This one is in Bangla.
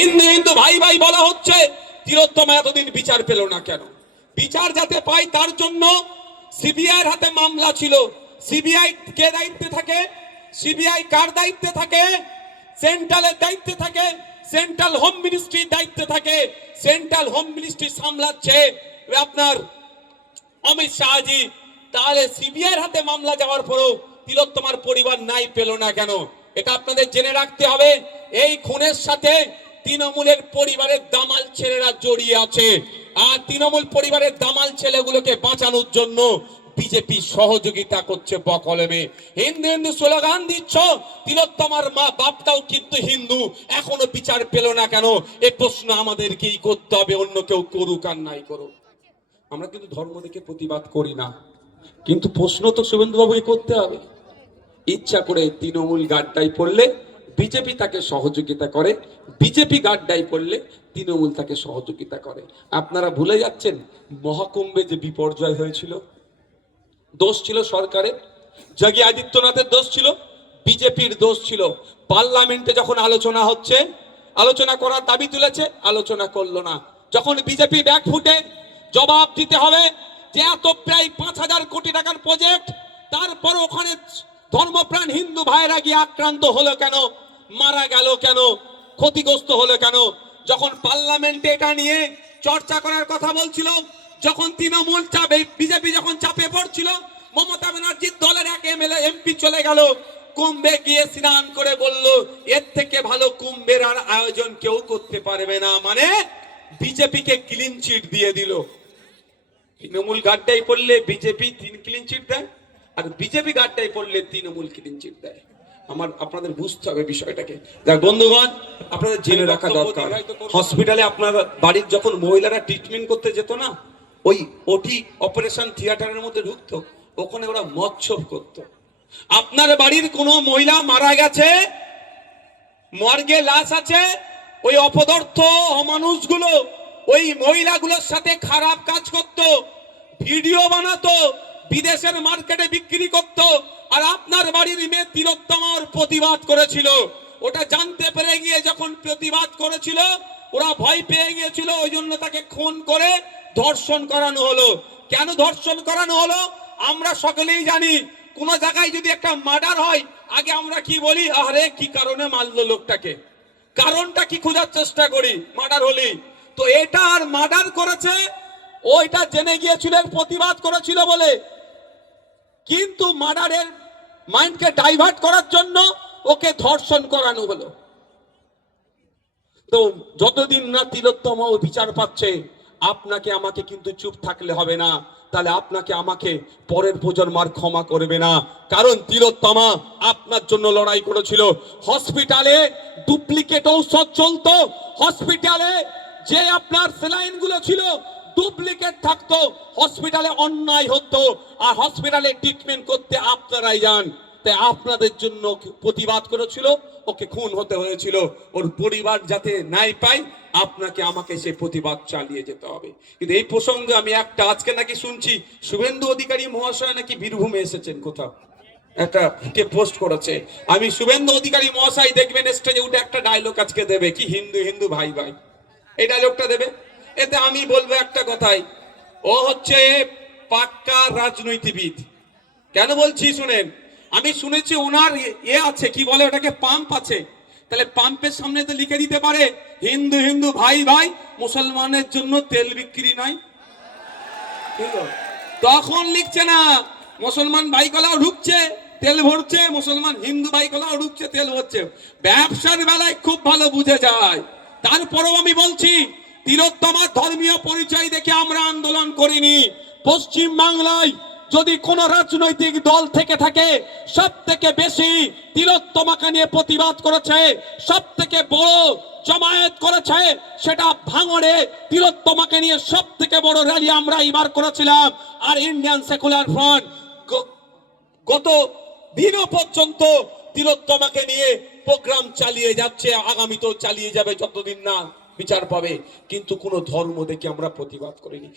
হিন্দু হিন্দু ভাই ভাই বলা হচ্ছে, তিলোত্তমা এতদিন বিচার পেল না কেন? বিচার যাতে পাই তার জন্য সিবিআই হাতে মামলা ছিল। সিবিআই কে দায়িত্বে থাকে? সিবিআই কার দায়িত্বে থাকে? সেন্ট্রালের দায়িত্বে থাকে, সেন্ট্রাল হোম মিনিস্ট্রির দায়িত্বে থাকে। সেন্ট্রাল হোম মিনিস্ট্রি সামলাচ্ছে আপনার অমিত শাহজি। তাহলে সিবিআই হাতে মামলা যাওয়ার পরেও তিলোত্তমার পরিবার নাই পেল না কেন? এটা আপনাদের জেনে রাখতে হবে। এই খুনের সাথে তৃণমূলের পরিবারের দামাল ছেলেরা জড়িয়ে আছে, আর তৃণমূল পরিবারের দামাল ছেলেগুলোকে বাঁচানোর জন্য বিজেপি সহযোগিতা করছে বকলমে। হিন্দু হিন্দু স্লোগান দিচ্ছ, তিলোত্তমার মা বাপটাও কিন্তু হিন্দু, এখনো বিচার পেল না কেন? এই প্রশ্ন আমাদেরকেই করতে হবে, অন্য কেউ করুক আর নাই করুক। আমরা কিন্তু ধর্ম দেখে প্রতিবাদ করি না, কিন্তু প্রশ্ন তো শুভেন্দু বাবুকে করতে হবে। ইচ্ছা করে তৃণমূল গাড্ডায় পড়লে বিজেপি তাকে সহযোগিতা করে, বিজেপি গাড্ডায় পড়লে তৃণমূল তাকে সহযোগিতা করে। আপনারা ভুলে যাচ্ছেন মহাকুম্ভে যে বিপর্যয় হয়েছিল, দোষ ছিল সরকারের, যোগী আদিত্যনাথের দোষ ছিল, বিজেপির দোষ ছিল। পার্লামেন্টে যখন আলোচনা হচ্ছে, আলোচনা করার দাবি তুলেছে, আলোচনা করলো না। যখন বিজেপি ব্যাক ফুটে জবাব দিতে হবে যে এত প্রায় 5,000 কোটি টাকার প্রজেক্ট, তারপর ওখানে ধর্মপ্রাণ হিন্দু ভাইরা গিয়ে আক্রান্ত হলো কেন, মারা গেল কেন, ক্ষতিগ্রস্ত হলো কেন? যখন পার্লামেন্টে এটা নিয়ে চর্চা করার কথা বলছিল, যখন তৃণমূল চাপে, বিজেপি যখন চাপে পড়ছিল, মমতা ব্যানার্জির দলের এক এমএলএ এমপি চলে গেল কুম্ভে গিয়ে স্নান করে, বলল এর থেকে ভালো কুম্ভের আর আয়োজন কেউ করতে পারবে না। মানে বিজেপিকে ক্লিন চিট দিয়ে দিল। তৃণমূল গাড্ডায় পড়লে বিজেপি ক্লিন চিট দেয়, আর বিজেপি গাড্ডায় পড়লে তৃণমূল ক্লিন চিট দেয়। আপনাদের বুঝতে হবে বিষয়টাকে। বন্ধুগণ, আপনাদের জেনে রাখা দরকার, হসপিটালে আপনার বাড়ির যখন মহিলারা ট্রিটমেন্ট করতে যেত না, ওই ওটি অপারেশন থিয়েটারের মধ্যে ঢুকতো, ওখানে ওরা মৎসব করত। আপনার বাড়ির কোনো মহিলা মারা গেছে, মর্গে লাশ আছে, ওই অপদার্থ অমানুষগুলো ওই মহিলাগুলোর সাথে খারাপ কাজ করত, ভিডিও বানাতো, বিদেশের মার্কেটে বিক্রি করত। আর আপনার বাড়ির মেয়ে তিলোত্তমার প্রতিবাদ করেছিল। ওটা জানতে পেরে গিয়ে যখন প্রতিবাদ করেছিল, ওরা ভয় পেয়ে গিয়েছিল, ওই জন্য তাকে খুন করে ধর্ষণ করানো হলো। কেন ধর্ষণ করানো হলো আমরা সকলেই জানি। কোন জায়গায় যদি একটা মার্ডার হয়, আগে আমরা কি বলি, আরে কি কারণে মারলো লোকটাকে, কারণটা কি খোঁজার চেষ্টা করি মার্ডার হলি। তো এটা আর মার্ডার করেছে, ওইটা জেনে গিয়েছিল, প্রতিবাদ করেছিল বলে, কিন্তু মার্ডারের মাইন্ডকে ডাইভার্ট করার জন্য ওকে ধর্ষণ করানো হলো। তো যতদিন না তিলোত্তমা ও বিচার পাচ্ছে, আপনাকে আমাকে কিন্তু চুপ থাকলে হবে না। তাহলে আপনাকে আমাকে পরের প্রজন্মার ক্ষমা করবে না, কারণ তিলোত্তমা আপনার জন্য লড়াই করেছিল। হসপিটালে ডুপ্লিকেট ঔষধ চলতো, হসপিটালে যে আপনার স্যালাইন গুলো ছিল ডুপ্লিকেট থাকতো, হসপিটালে অন্যায় হতো, আর হসপিটালে ট্রিটমেন্ট করতে আপনারাই যান। তাই আপনাদের জন্য প্রতিবাদ করেছিল, ওকে খুন হতে হয়েছিল। ওর পরিবার যাতে নাই পায়, আপনাকে আমাকে সে প্রতিবাদ চালিয়ে যেতে হবে। কিন্তু এই প্রসঙ্গে আমি একটা, আজকে নাকি শুনছি শুভেন্দু অধিকারী মহাশয় নাকি বীরভূমে এসেছেন, কোথাও একটা কে পোস্ট করেছে। আমি শুভেন্দু অধিকারী মহাশয় দেখবেন স্টেজে উঠে একটা ডায়লগ আজকে দেবে, কি হিন্দু হিন্দু ভাই ভাই, এই ডায়লগটা দেবে। এতে আমি বলবো একটা কথাই, ও হচ্ছে পাক্কা রাজনীতিবিদ। কেন বলছি শুনেন, আমি শুনেছি ওনার আছে, কি বলে ওটাকে, পাম্প আছে। তাহলে পাম্পের সামনে তো লিখে দিতে পারে হিন্দু হিন্দু ভাই ভাই, মুসলমানের জন্য তেল বিক্রি নাই। তখন লিখছে না, মুসলমান ভাইকলাও ঢুকছে তেল ভরছে, মুসলমান হিন্দু ভাইকলাও ঢুকছে তেল ভরছে। ব্যবসার বেলায় খুব ভালো বুঝে যায়। তারপরেও আমি বলছি, তিলোত্তমার ধর্মীয় পরিচয় দেখে আমরা আন্দোলন করিনি। পশ্চিম বাংলায় যদি কোন রাজনৈতিক দল থেকে থাকে, সব থেকে বেশি তিলোত্তমাকে নিয়ে প্রতিবাদ করেছে, সব থেকে বড় জমায়েত করেছে, সেটা ভাঙড়ে তিলোত্তমাকে নিয়ে সব থেকে বড় র্যালি আমরা এবার করেছিলাম। আর ইন্ডিয়ান সেকুলার ফ্রন্ট গত দিনও পর্যন্ত তিলোত্তমাকে নিয়ে প্রোগ্রাম চালিয়ে যাচ্ছে, আগামীতেও চালিয়ে যাবে যতদিন না বিচার পাবে। কিন্তু কোনো ধর্ম দেখে আমরা প্রতিবাদ করিনি।